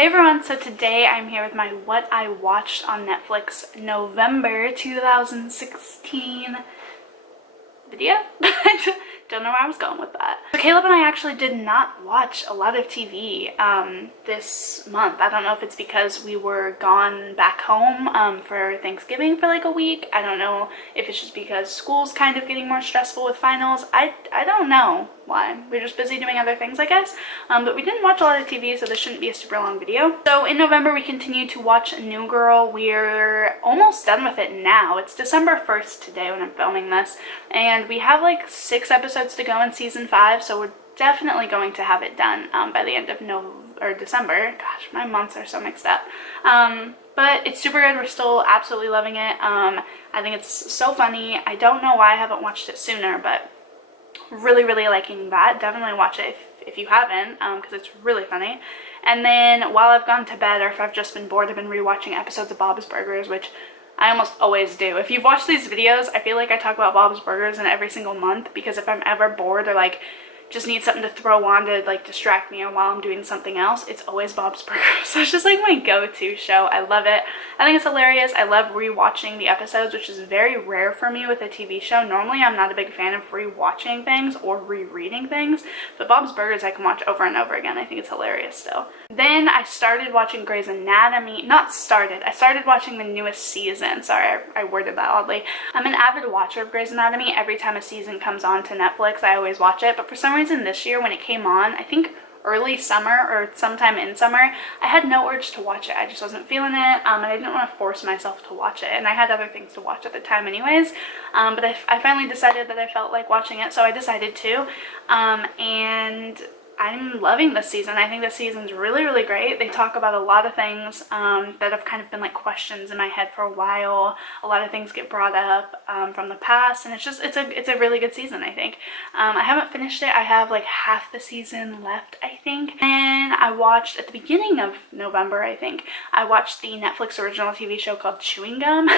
Hey everyone, so today I'm here with my What I Watched on Netflix November 2016 video. Don't know where I was going with that. So Caleb and I actually did not watch a lot of TV this month. I don't know if it's because we were gone back home for Thanksgiving for like a week. I don't know if it's just because school's kind of getting more stressful with finals. I don't know why. We're just busy doing other things, I guess. But we didn't watch a lot of TV, so this shouldn't be a super long video. So in November, we continued to watch New Girl. We're almost done with it now. It's December 1st today when I'm filming this, and we have like 6 episodes to go in season 5, so we're definitely going to have it done by the end of December. Gosh, my months are so mixed up. But it's super good. We're still absolutely loving it. I think it's so funny. I don't know why I haven't watched it sooner, but really liking that. Definitely watch it if you haven't, because it's really funny. And then while I've gone to bed, or if I've just been bored, I've been rewatching episodes of Bob's Burgers, which I almost always do. If you've watched these videos, I feel like I talk about Bob's Burgers in every single month, because if I'm ever bored or like just need something to throw on to like distract me or while I'm doing something else, it's always Bob's Burgers. So it's just like my go-to show. I love it. I think it's hilarious. I love rewatching the episodes, which is very rare for me with a TV show. Normally I'm not a big fan of rewatching things or rereading things, but Bob's Burgers I can watch over and over again. I think it's hilarious still. Then I started watching Grey's Anatomy. I started watching the newest season. Sorry, I worded that oddly. I'm an avid watcher of Grey's Anatomy. Every time a season comes on to Netflix, I always watch it, but for some reason this year when it came on, I think early summer or sometime in summer, I had no urge to watch it. I just wasn't feeling it, and I didn't want to force myself to watch it, and I had other things to watch at the time anyways, but I finally decided that I felt like watching it, so I decided to, and I'm loving this season. I think this season's really great. They talk about a lot of things that have kind of been like questions in my head for a while. A lot of things get brought up from the past, and it's a really good season, I think. I haven't finished it. I have like half the season left, I think. And I watched at the beginning of November, I think, I watched the Netflix original TV show called Chewing Gum.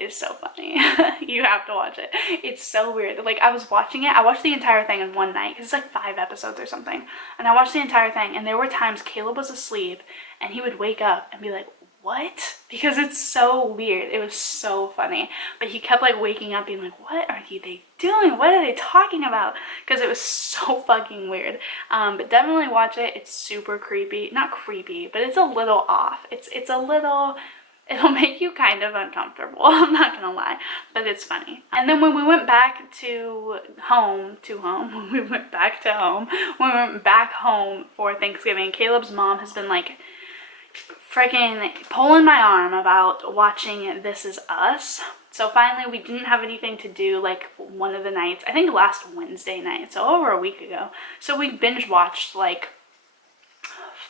Is so funny. You have to watch it. It's so weird. Like, I was watching it. I watched the entire thing in one night because it's like 5 episodes or something. And I watched the entire thing, and there were times Caleb was asleep and he would wake up and be like, what? Because it's so weird. It was so funny. But he kept like waking up being like, what are they doing? What are they talking about? Because it was so fucking weird. But definitely watch it. It's super creepy. Not creepy, but it's a little off. It's a little... It'll make you kind of uncomfortable, I'm not gonna lie, but it's funny. And then when we went back when we went back home for Thanksgiving, Caleb's mom has been like freaking pulling my arm about watching This Is Us. So finally we didn't have anything to do like one of the nights, I think last Wednesday night, so over a week ago. So we binge watched like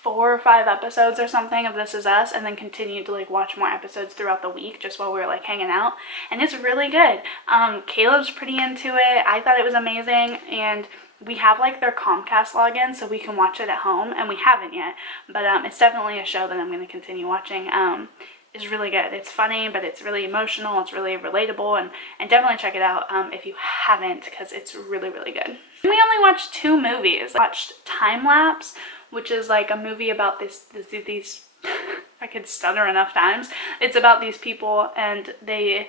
4 or 5 episodes or something of This Is Us, and then continued to like watch more episodes throughout the week just while we were like hanging out, and it's really good. Caleb's pretty into it. I thought it was amazing, and we have like their Comcast login so we can watch it at home, and we haven't yet, but it's definitely a show that I'm going to continue watching. It's really good. It's funny, but it's really emotional. It's really relatable, and definitely check it out if you haven't, because it's really good. We only watched 2 movies. I watched Time Lapse, which is like a movie about these I could stutter enough times. It's about these people, and they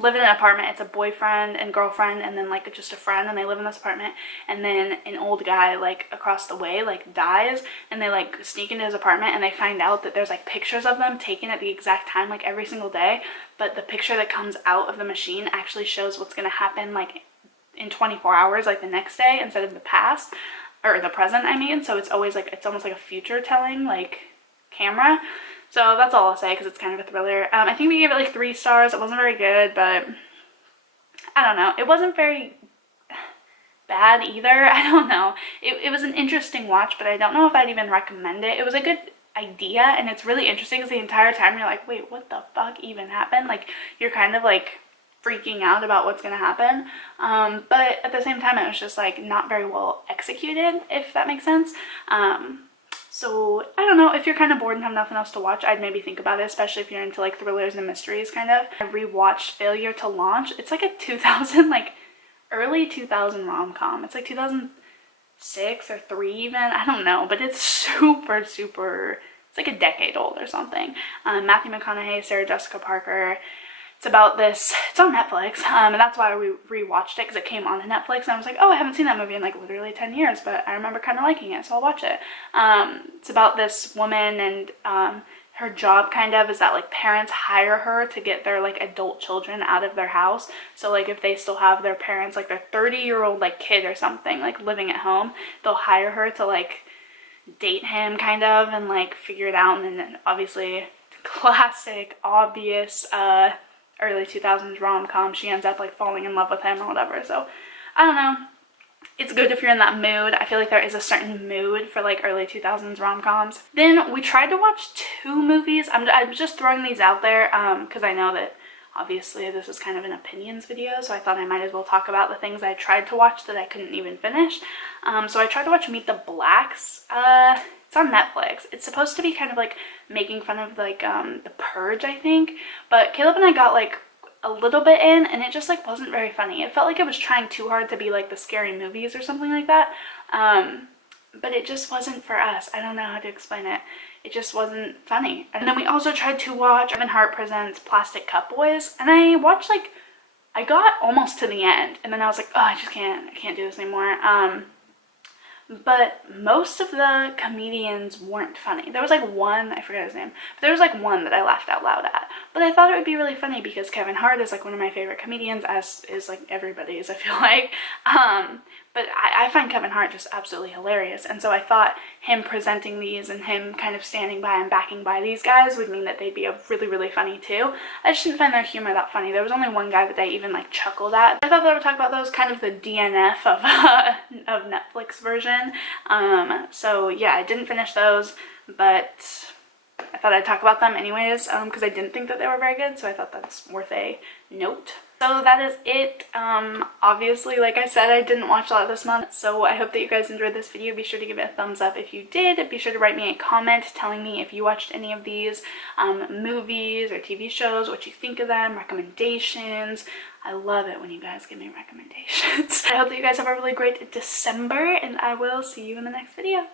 live in an apartment. It's a boyfriend and girlfriend, and then like just a friend, and they live in this apartment, and then an old guy like across the way like dies, and they like sneak into his apartment, and they find out that there's like pictures of them taken at the exact time, like every single day, but the picture that comes out of the machine actually shows what's gonna happen like in 24 hours, like the next day, instead of the past or the present, I mean. So it's always like, it's almost like a future telling like camera. So that's all I'll say, because it's kind of a thriller. I think we gave it like 3 stars. It wasn't very good, but I don't know. It wasn't very bad either. I don't know. It was an interesting watch, but I don't know if I'd even recommend it. It was a good idea, and it's really interesting because the entire time you're like, wait, what the fuck even happened? Like, you're kind of like freaking out about what's gonna happen, but at the same time it was just like not very well executed, if that makes sense. So I don't know, if you're kind of bored and have nothing else to watch, I'd maybe think about it, especially if you're into like thrillers and mysteries kind of. I rewatched Failure to Launch. It's like a 2000, like early 2000 rom-com. It's like 2000 6 or 3 even, I don't know, but it's super, super, it's like a decade old or something. Matthew McConaughey, Sarah Jessica Parker. It's about this, it's on Netflix, and that's why we rewatched it, because it came on Netflix, and I was like, oh, I haven't seen that movie in like literally 10 years, but I remember kind of liking it, so I'll watch it. It's about this woman, and her job kind of is that like parents hire her to get their like adult children out of their house. So like if they still have their parents, like their 30-year-old like kid or something like living at home, they'll hire her to like date him kind of and like figure it out. And then obviously classic obvious early 2000s rom-com, she ends up like falling in love with him or whatever. So I don't know, it's good if you're in that mood. I feel like there is a certain mood for like early 2000s rom-coms. Then we tried to watch 2 movies. I'm just throwing these out there because I know that obviously this is kind of an opinions video, so I thought I might as well talk about the things I tried to watch that I couldn't even finish. So I tried to watch Meet the Blacks. It's on Netflix. It's supposed to be kind of like making fun of like The Purge, I think, but Caleb and I got like a little bit in, and it just like wasn't very funny. It felt like it was trying too hard to be like the scary movies or something like that, but it just wasn't for us. I don't know how to explain it. It just wasn't funny. And then we also tried to watch Kevin Hart Presents Plastic Cup Boys, and I watched like, I got almost to the end, and then I was like, oh, I can't do this anymore. But most of the comedians weren't funny. There was like one, I forget his name, but there was like one that I laughed out loud at. But I thought it would be really funny because Kevin Hart is like one of my favorite comedians, as is like everybody's, I feel like. But I find Kevin Hart just absolutely hilarious. And so I thought him presenting these and him kind of standing by and backing by these guys would mean that they'd be really, really funny too. I just didn't find their humor that funny. There was only one guy that I even like chuckled at. I thought that I would talk about those, kind of the DNF of Netflix version. So yeah, I didn't finish those, but I thought I'd talk about them anyways, because I didn't think that they were very good, so I thought that's worth a note. So that is it. Obviously, like I said, I didn't watch a lot this month, so I hope that you guys enjoyed this video. Be sure to give it a thumbs up if you did. Be sure to write me a comment telling me if you watched any of these movies or TV shows, what you think of them, recommendations. I love it when you guys give me recommendations. I hope that you guys have a really great December, and I will see you in the next video.